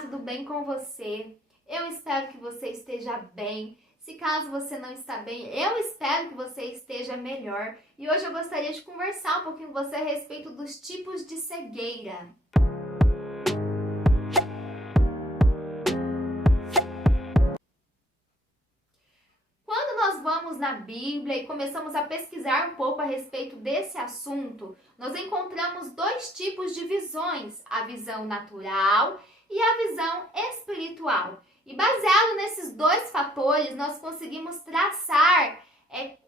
tudo bem com você? Eu espero que você esteja bem. Se caso você não está bem, eu espero que você esteja melhor. E hoje eu gostaria de conversar um pouquinho com você a respeito dos tipos de cegueira. Quando nós vamos na Bíblia e começamos a pesquisar um pouco a respeito desse assunto, nós encontramos dois tipos de visões, a visão natural e a visão espiritual. E baseado nesses dois fatores, nós conseguimos traçar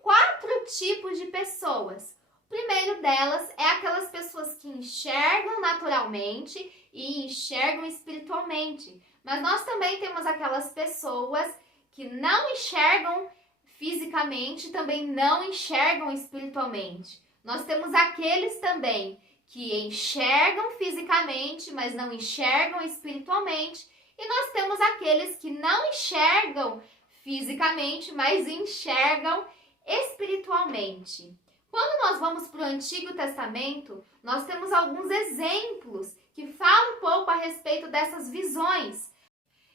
quatro tipos de pessoas. O primeiro delas é aquelas pessoas que enxergam naturalmente e enxergam espiritualmente. Mas nós também temos aquelas pessoas que não enxergam fisicamente, também não enxergam espiritualmente. Nós temos aqueles também que enxergam fisicamente, mas não enxergam espiritualmente. E nós temos aqueles que não enxergam fisicamente, mas enxergam espiritualmente. Quando nós vamos para o Antigo Testamento, nós temos alguns exemplos que falam um pouco a respeito dessas visões.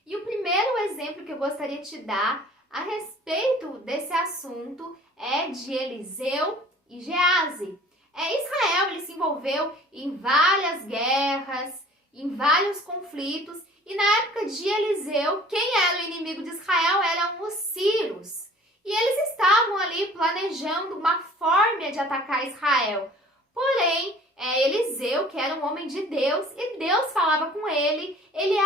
E o primeiro exemplo que eu gostaria de te dar a respeito desse assunto é de Eliseu e Gease. Israel ele se envolveu em várias guerras, em vários conflitos, e na época de Eliseu, quem era o inimigo de Israel eram os sírios. E eles estavam ali planejando uma forma de atacar Israel. Porém, Eliseu, que era um homem de Deus, e Deus falava com ele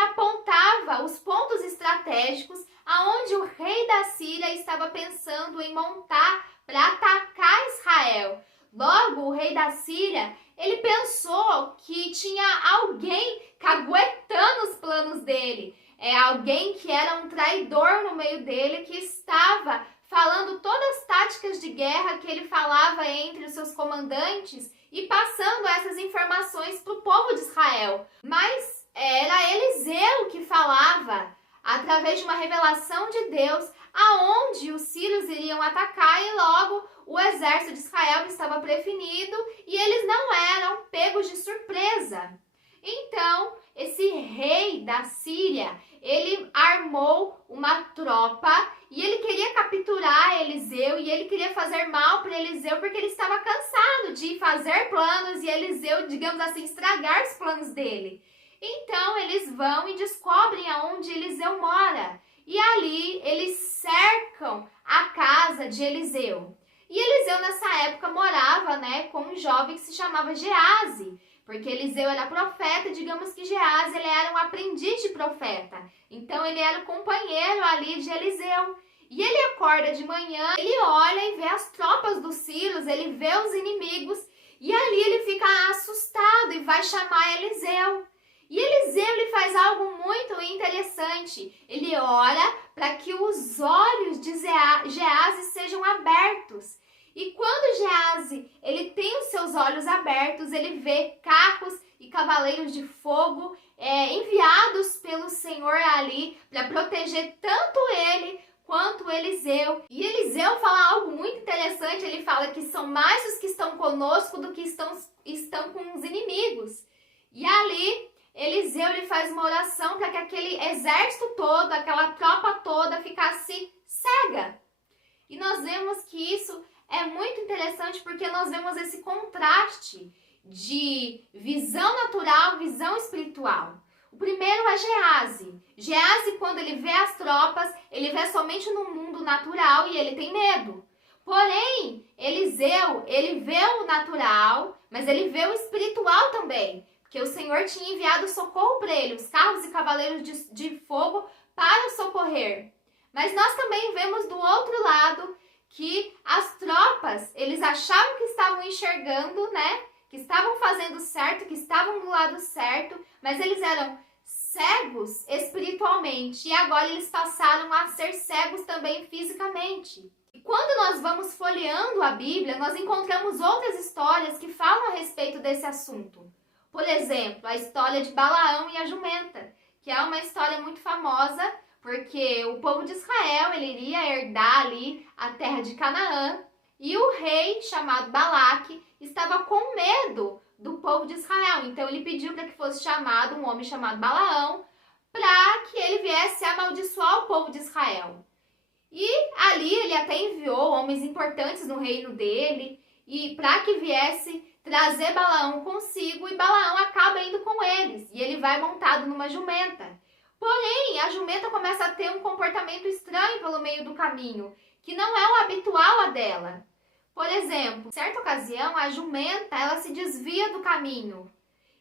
apontava os pontos estratégicos aonde o rei da Síria estava pensando em montar para atacar Israel. Logo, o rei da Síria, ele pensou que tinha alguém caguetando os planos dele. Alguém que era um traidor no meio dele, que estava falando todas as táticas de guerra que ele falava entre os seus comandantes e passando essas informações para o povo de Israel. Mas era Eliseu que falava através de uma revelação de Deus aonde os sírios iriam atacar, e logo o exército de Israel estava prevenido e eles não eram pegos de surpresa. Então, esse rei da Síria, ele armou uma tropa e ele queria capturar Eliseu e ele queria fazer mal para Eliseu porque ele estava cansado de fazer planos e Eliseu, digamos assim, estragar os planos dele. Então, eles vão e descobrem aonde Eliseu mora. E ali, eles cercam a casa de Eliseu. E Eliseu, nessa época, morava com um jovem que se chamava Gease. Porque Eliseu era profeta, digamos que Gease ele era um aprendiz de profeta. Então, ele era o companheiro ali de Eliseu. E ele acorda de manhã, ele olha e vê as tropas dos sírios, ele vê os inimigos. E ali ele fica assustado e vai chamar Eliseu. E Eliseu ele faz algo muito interessante. Ele ora para que os olhos de Gease sejam abertos. E quando Gease ele tem os seus olhos abertos, ele vê carros e cavaleiros de fogo enviados pelo Senhor ali para proteger tanto ele quanto Eliseu. E Eliseu fala algo muito interessante. Ele fala que são mais os que estão conosco do que estão com os inimigos. E ali Eliseu ele faz uma oração para que aquele exército todo, aquela tropa toda ficasse cega. E nós vemos que isso é muito interessante porque nós vemos esse contraste de visão natural, visão espiritual. O primeiro é Gease. Gease, quando ele vê as tropas, ele vê somente no mundo natural e ele tem medo. Porém, Eliseu, ele vê o natural, mas ele vê o espiritual também. Porque o Senhor tinha enviado socorro para ele, os carros e cavaleiros de fogo para o socorrer. Mas nós também vemos do outro lado que as tropas, eles achavam que estavam enxergando, que estavam fazendo certo, que estavam do lado certo, mas eles eram cegos espiritualmente e agora eles passaram a ser cegos também fisicamente. E quando nós vamos folheando a Bíblia, nós encontramos outras histórias que falam a respeito desse assunto. Por exemplo, a história de Balaão e a jumenta, que é uma história muito famosa, porque o povo de Israel ele iria herdar ali a terra de Canaã, e o rei chamado Balaque estava com medo do povo de Israel. Então ele pediu para que fosse chamado um homem chamado Balaão para que ele viesse amaldiçoar o povo de Israel. E ali ele até enviou homens importantes no reino dele, e para que viesse trazer Balaão consigo, e Balaão acaba indo com eles, e ele vai montado numa jumenta. Porém, a jumenta começa a ter um comportamento estranho pelo meio do caminho, que não é o habitual a dela. Por exemplo, em certa ocasião, a jumenta ela se desvia do caminho.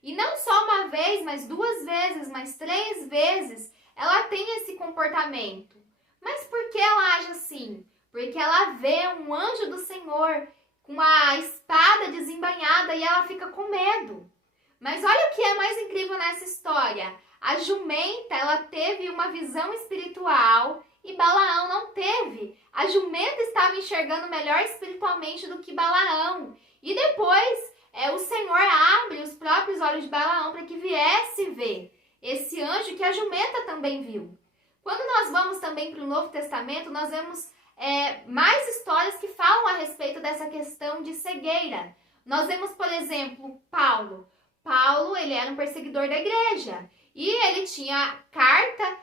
E não só uma vez, mas 2 vezes, mas 3 vezes, ela tem esse comportamento. Mas por que ela age assim? Porque ela vê um anjo do Senhor com a espada desembainhada e ela fica com medo. Mas olha o que é mais incrível nessa história. A jumenta, ela teve uma visão espiritual e Balaão não teve. A jumenta estava enxergando melhor espiritualmente do que Balaão. E depois, o Senhor abre os próprios olhos de Balaão para que viesse ver esse anjo que a jumenta também viu. Quando nós vamos também para o Novo Testamento, nós vemos mais histórias que falam a respeito dessa questão de cegueira. Nós vemos, por exemplo, Paulo. Paulo, ele era um perseguidor da igreja e ele tinha carta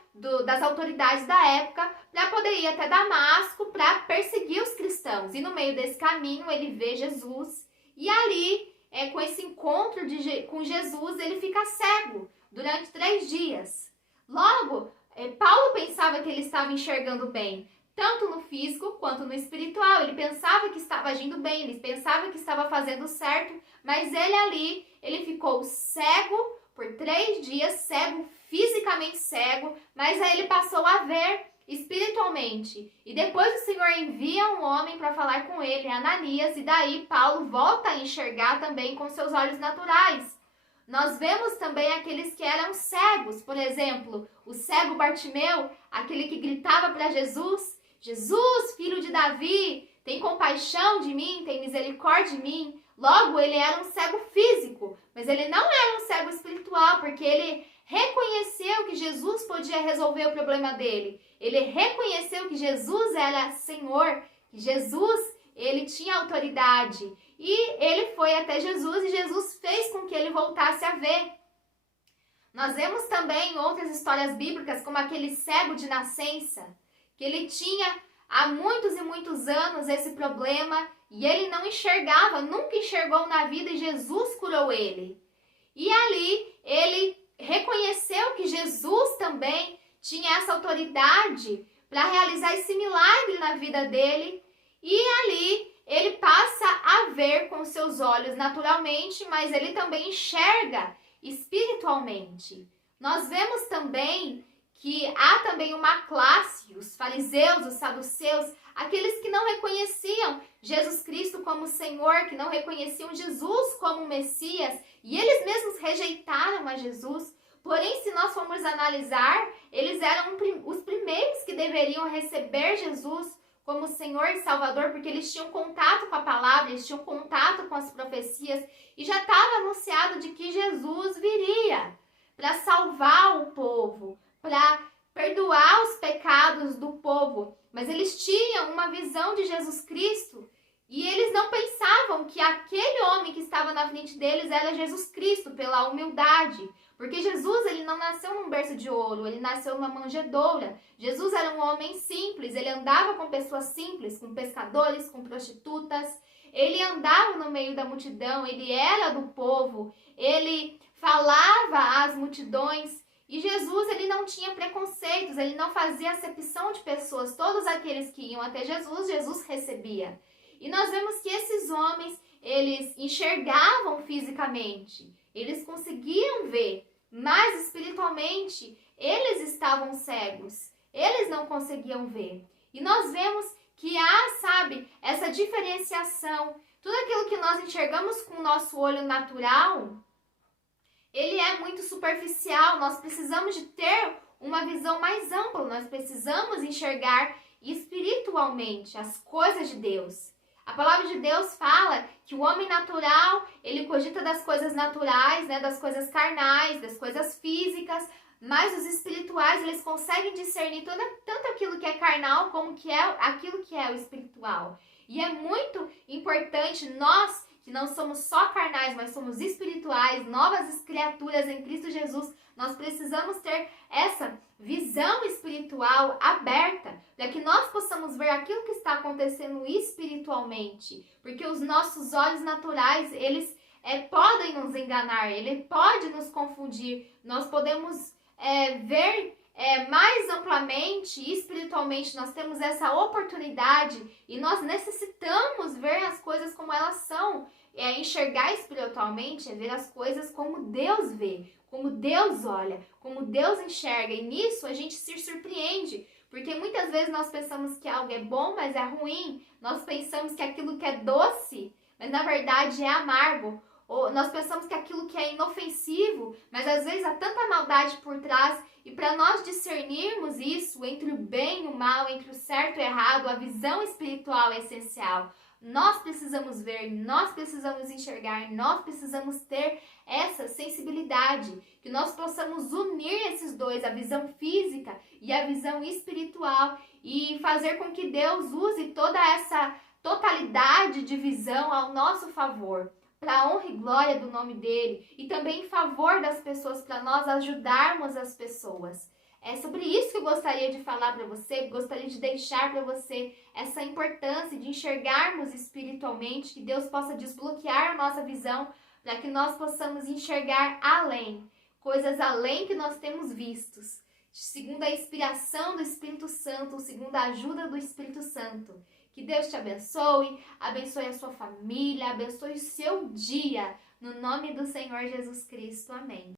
das autoridades da época para poder ir até Damasco para perseguir os cristãos. E no meio desse caminho ele vê Jesus e ali, com esse encontro com Jesus, ele fica cego durante 3 dias. Logo, Paulo pensava que ele estava enxergando bem, tanto no físico quanto no espiritual. Ele pensava que estava agindo bem, ele pensava que estava fazendo certo, mas ele ficou cego por 3 dias, cego, fisicamente cego, mas aí ele passou a ver espiritualmente. E depois o Senhor envia um homem para falar com ele, Ananias, e daí Paulo volta a enxergar também com seus olhos naturais. Nós vemos também aqueles que eram cegos, por exemplo, o cego Bartimeu, aquele que gritava para Jesus, Jesus, filho de Davi, tem compaixão de mim, tem misericórdia de mim. Logo, ele era um cego físico, mas ele não era um cego espiritual, porque ele reconheceu que Jesus podia resolver o problema dele. Ele reconheceu que Jesus era Senhor, que Jesus, ele tinha autoridade. E ele foi até Jesus e Jesus fez com que ele voltasse a ver. Nós vemos também outras histórias bíblicas, como aquele cego de nascença, que ele tinha há muitos e muitos anos esse problema e ele não enxergava, nunca enxergou na vida e Jesus curou ele. E ali ele reconheceu que Jesus também tinha essa autoridade para realizar esse milagre na vida dele e ali ele passa a ver com seus olhos naturalmente, mas ele também enxerga espiritualmente. Nós vemos também que há também uma classe, os fariseus, os saduceus, aqueles que não reconheciam Jesus Cristo como Senhor, que não reconheciam Jesus como Messias, e eles mesmos rejeitaram a Jesus. Porém, se nós formos analisar, eles eram os primeiros que deveriam receber Jesus como Senhor e Salvador, porque eles tinham contato com a palavra, eles tinham contato com as profecias, e já estava anunciado de que Jesus viria para salvar o povo, para perdoar os pecados do povo. Mas eles tinham uma visão de Jesus Cristo e eles não pensavam que aquele homem que estava na frente deles era Jesus Cristo, pela humildade. Porque Jesus, ele não nasceu num berço de ouro, ele nasceu numa manjedoura. Jesus era um homem simples, ele andava com pessoas simples, com pescadores, com prostitutas. Ele andava no meio da multidão, ele era do povo, ele falava às multidões. E Jesus, ele não tinha preconceitos, ele não fazia acepção de pessoas. Todos aqueles que iam até Jesus, Jesus recebia. E nós vemos que esses homens, eles enxergavam fisicamente, eles conseguiam ver, mas espiritualmente eles estavam cegos, eles não conseguiam ver. E nós vemos que há, essa diferenciação. Tudo aquilo que nós enxergamos com o nosso olho natural, ele é muito superficial. Nós precisamos de ter uma visão mais ampla, nós precisamos enxergar espiritualmente as coisas de Deus. A palavra de Deus fala que o homem natural, ele cogita das coisas naturais, das coisas carnais, das coisas físicas, mas os espirituais, eles conseguem discernir tanto aquilo que é carnal como que é aquilo que é o espiritual. E é muito importante nós que não somos só carnais, mas somos espirituais, novas criaturas em Cristo Jesus. Nós precisamos ter essa visão espiritual aberta, para que nós possamos ver aquilo que está acontecendo espiritualmente, porque os nossos olhos naturais, eles podem nos enganar, ele pode nos confundir. Nós podemos ver mais amplamente, espiritualmente, nós temos essa oportunidade e nós necessitamos ver as coisas como elas são. Enxergar espiritualmente é ver as coisas como Deus vê, como Deus olha, como Deus enxerga. E nisso a gente se surpreende, porque muitas vezes nós pensamos que algo é bom, mas é ruim. Nós pensamos que aquilo que é doce, mas na verdade é amargo. Ou nós pensamos que aquilo que é inofensivo, mas às vezes há tanta maldade por trás. E para nós discernirmos isso entre o bem e o mal, entre o certo e o errado, a visão espiritual é essencial. Nós precisamos ver, nós precisamos enxergar, nós precisamos ter essa sensibilidade, que nós possamos unir esses dois, a visão física e a visão espiritual, e fazer com que Deus use toda essa totalidade de visão ao nosso favor, para a honra e glória do nome dele, e também em favor das pessoas, para nós ajudarmos as pessoas. É sobre isso que eu gostaria de falar para você, gostaria de deixar para você essa importância de enxergarmos espiritualmente, que Deus possa desbloquear a nossa visão, para que nós possamos enxergar além, coisas além que nós temos vistos, segundo a inspiração do Espírito Santo, segundo a ajuda do Espírito Santo. Que Deus te abençoe, abençoe a sua família, abençoe o seu dia, no nome do Senhor Jesus Cristo. Amém.